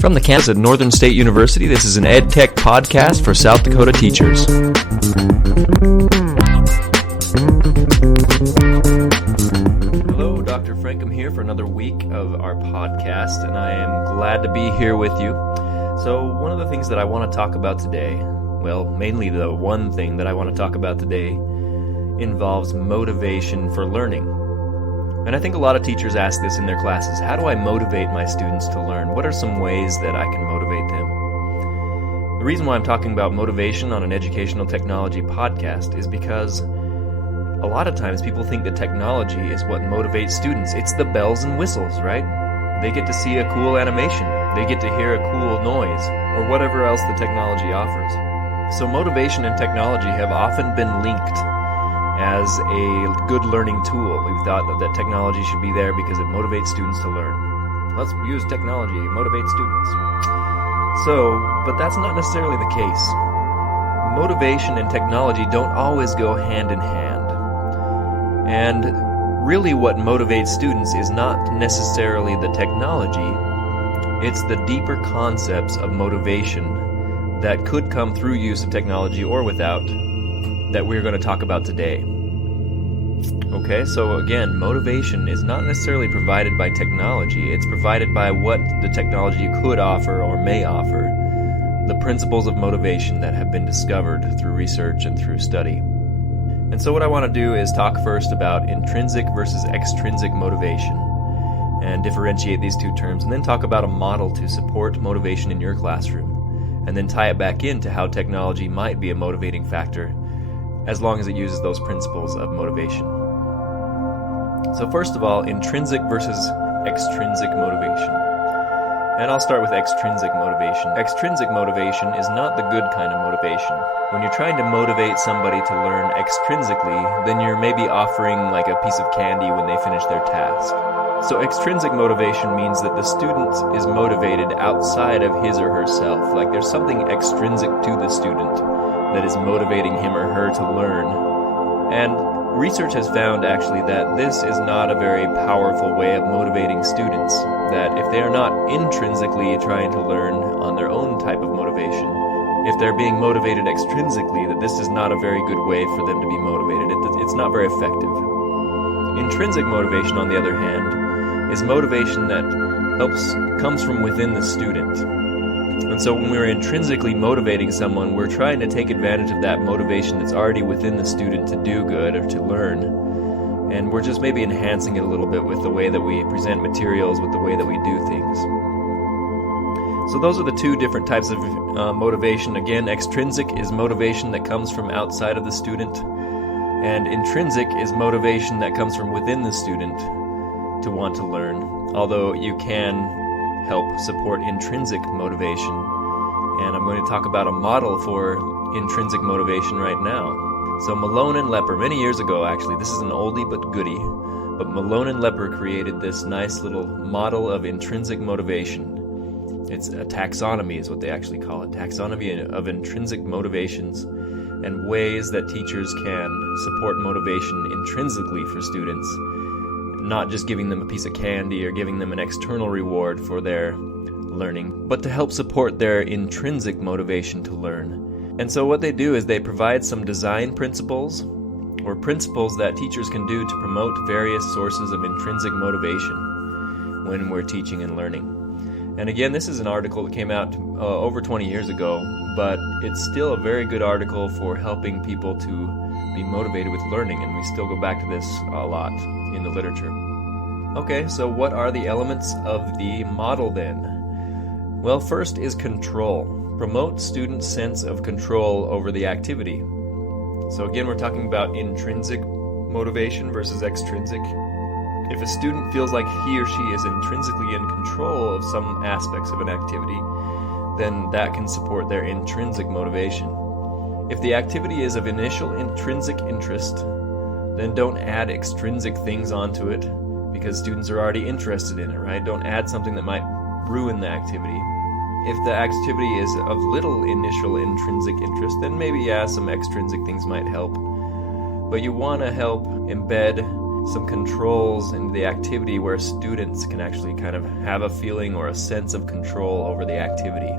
From the campus at Northern State University, this is an EdTech podcast for South Dakota teachers. Hello, Dr. Frankum here for another week of our podcast, and I am glad to be here with you. So one of the things that I want to talk about today, well, mainly the one thing that I want to talk about today, involves motivation for learning. And I think a lot of teachers ask this in their classes. How do I motivate my students to learn? What are some ways that I can motivate them? The reason why I'm talking about motivation on an educational technology podcast is because a lot of times people think that technology is what motivates students. It's the bells and whistles, right? They get to see a cool animation. They get to hear a cool noise, or whatever else the technology offers. So motivation and technology have often been linked as a good learning tool. We've thought that technology should be there because it motivates students to learn. Let's use technology to motivate students. But that's not necessarily the case. Motivation and technology don't always go hand in hand. And really what motivates students is not necessarily the technology, it's the deeper concepts of motivation that could come through use of technology or without, that we're going to talk about today. Okay, so again, motivation is not necessarily provided by technology. It's provided by what the technology could offer or may offer, the principles of motivation that have been discovered through research and through study. And so what I want to do is talk first about intrinsic versus extrinsic motivation and differentiate these two terms, and then talk about a model to support motivation in your classroom, and then tie it back into how technology might be a motivating factor as long as it uses those principles of motivation. So first of all, intrinsic versus extrinsic motivation. And I'll start with extrinsic motivation. Extrinsic motivation is not the good kind of motivation. When you're trying to motivate somebody to learn extrinsically, then you're maybe offering like a piece of candy when they finish their task. So extrinsic motivation means that the student is motivated outside of his or herself. Like there's something extrinsic to the student that is motivating him or her to learn. And research has found actually that this is not a very powerful way of motivating students, that if they are not intrinsically trying to learn on their own type of motivation, if they're being motivated extrinsically, that this is not a very good way for them to be motivated. It's not very effective. Intrinsic motivation, on the other hand, is motivation that comes from within the student. And so when we're intrinsically motivating someone, we're trying to take advantage of that motivation that's already within the student to do good or to learn. And we're just maybe enhancing it a little bit with the way that we present materials, with the way that we do things. So those are the two different types of motivation. Again, extrinsic is motivation that comes from outside of the student, and intrinsic is motivation that comes from within the student to want to learn. Although you can help support intrinsic motivation, and I'm going to talk about a model for intrinsic motivation right now. So Malone and Lepper, many years ago actually, this is an oldie but goodie, but Malone and Lepper created this nice little model of intrinsic motivation. It's a taxonomy is what they actually call it, taxonomy of intrinsic motivations and ways that teachers can support motivation intrinsically for students, not just giving them a piece of candy or giving them an external reward for their learning, but to help support their intrinsic motivation to learn. And so what they do is they provide some design principles or principles that teachers can do to promote various sources of intrinsic motivation when we're teaching and learning. And again, this is an article that came out over 20 years ago, but it's still a very good article for helping people to be motivated with learning, and we still go back to this a lot in the literature. Okay, so what are the elements of the model then? Well, first is control. Promote students' sense of control over the activity. So again, we're talking about intrinsic motivation versus extrinsic. If a student feels like he or she is intrinsically in control of some aspects of an activity, then that can support their intrinsic motivation. If the activity is of initial intrinsic interest, then don't add extrinsic things onto it because students are already interested in it, right? Don't add something that might ruin the activity. If the activity is of little initial intrinsic interest, then maybe some extrinsic things might help. But you want to help embed some controls in the activity where students can actually kind of have a feeling or a sense of control over the activity,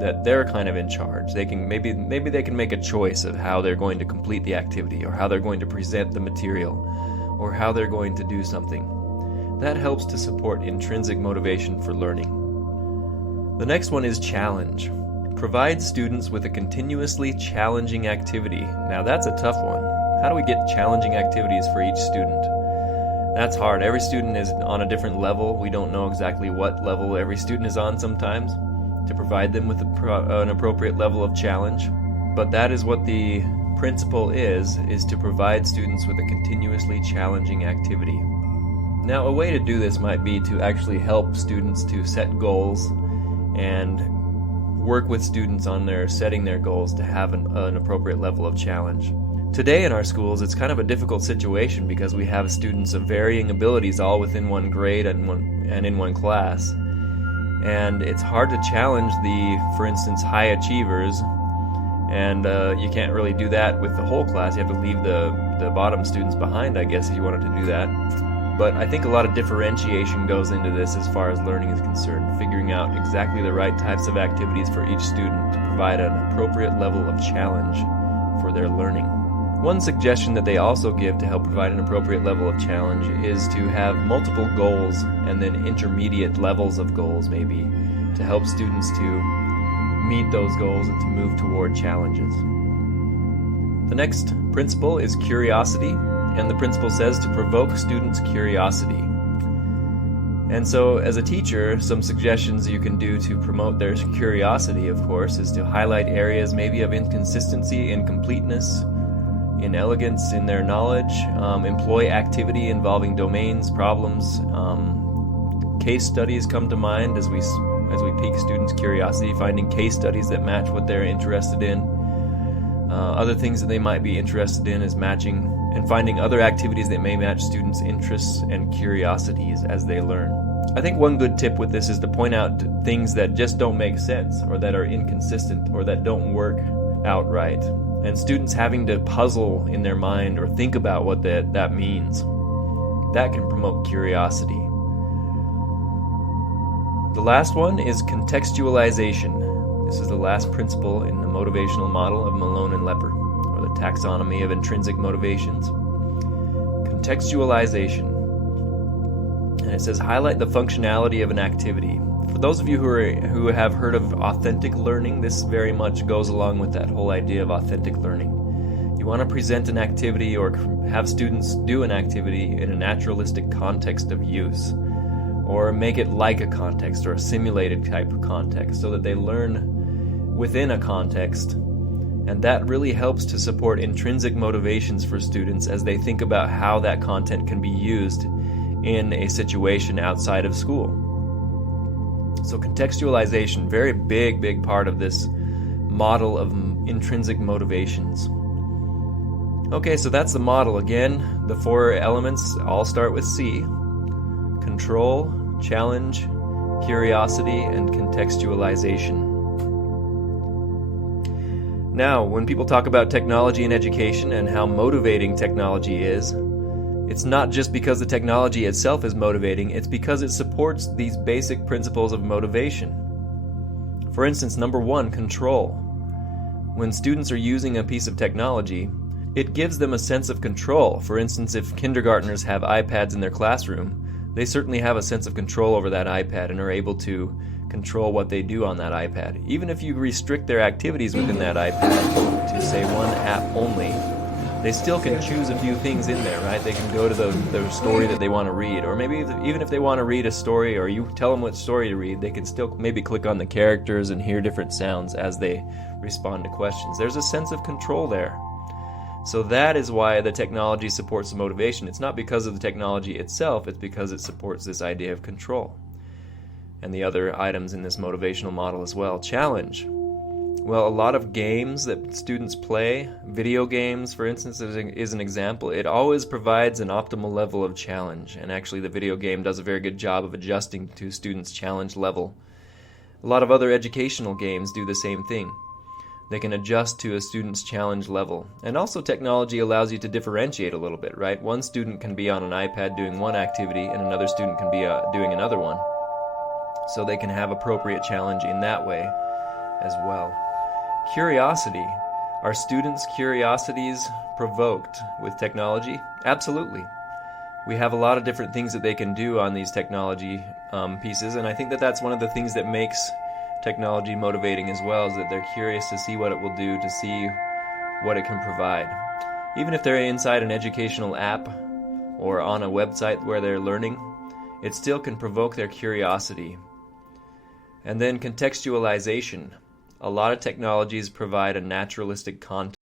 that they're kind of in charge. They can maybe they can make a choice of how they're going to complete the activity, or how they're going to present the material, or how they're going to do something. That helps to support intrinsic motivation for learning. The next one is challenge. Provide students with a continuously challenging activity. Now that's a tough one. How do we get challenging activities for each student? That's hard. Every student is on a different level. We don't know exactly what level every student is on sometimes, to provide them with an appropriate level of challenge. But that is what the principle is to provide students with a continuously challenging activity. Now, a way to do this might be to actually help students to set goals and work with students on setting their goals to have an appropriate level of challenge. Today in our schools, it's kind of a difficult situation because we have students of varying abilities all within one grade and in one class. And it's hard to challenge for instance, high achievers, and you can't really do that with the whole class. You have to leave the bottom students behind, I guess, if you wanted to do that. But I think a lot of differentiation goes into this as far as learning is concerned, figuring out exactly the right types of activities for each student to provide an appropriate level of challenge for their learning. One suggestion that they also give to help provide an appropriate level of challenge is to have multiple goals and then intermediate levels of goals, maybe, to help students to meet those goals and to move toward challenges. The next principle is curiosity, and the principle says to provoke students' curiosity. And so, as a teacher, some suggestions you can do to promote their curiosity, of course, is to highlight areas maybe of inconsistency, incompleteness, inelegance in their knowledge, employ activity involving domains, problems. Case studies come to mind as we pique students' curiosity, finding case studies that match what they're interested in. Other things that they might be interested in is matching and finding other activities that may match students' interests and curiosities as they learn. I think one good tip with this is to point out things that just don't make sense, or that are inconsistent, or that don't work out right. And students having to puzzle in their mind or think about what that means. That can promote curiosity. The last one is contextualization. This is the last principle in the motivational model of Malone and Lepper, or the taxonomy of intrinsic motivations. Contextualization. And it says highlight the functionality of an activity. For those of you who have heard of authentic learning, this very much goes along with that whole idea of authentic learning. You want to present an activity or have students do an activity in a naturalistic context of use, or make it like a context or a simulated type of context so that they learn within a context. And that really helps to support intrinsic motivations for students as they think about how that content can be used in a situation outside of school. So contextualization, very big part of this model of intrinsic motivations. Okay, so that's the model. Again, the 4 elements all start with C: control, challenge, curiosity, and contextualization. Now, when people talk about technology in education and how motivating technology is, it's not just because the technology itself is motivating, it's because it supports these basic principles of motivation. For instance, number 1, control. When students are using a piece of technology, it gives them a sense of control. For instance, if kindergartners have iPads in their classroom, they certainly have a sense of control over that iPad and are able to control what they do on that iPad. Even if you restrict their activities within that iPad to, say, one app only, they still can choose a few things in there, right? They can go to the story that they want to read, or maybe even if they want to read a story or you tell them what story to read, they can still maybe click on the characters and hear different sounds as they respond to questions. There's a sense of control there. So that is why the technology supports the motivation. It's not because of the technology itself, it's because it supports this idea of control. And the other items in this motivational model as well. Challenge. Well, a lot of games that students play, video games, for instance, is an example. It always provides an optimal level of challenge, and actually the video game does a very good job of adjusting to students' challenge level. A lot of other educational games do the same thing. They can adjust to a student's challenge level. And also technology allows you to differentiate a little bit, right? One student can be on an iPad doing one activity and another student can be doing another one. So they can have appropriate challenge in that way as well. Curiosity. Are students' curiosities provoked with technology? Absolutely. We have a lot of different things that they can do on these technology pieces, and I think that that's one of the things that makes technology motivating as well, is that they're curious to see what it will do, to see what it can provide. Even if they're inside an educational app or on a website where they're learning, it still can provoke their curiosity. And then contextualization. A lot of technologies provide a naturalistic context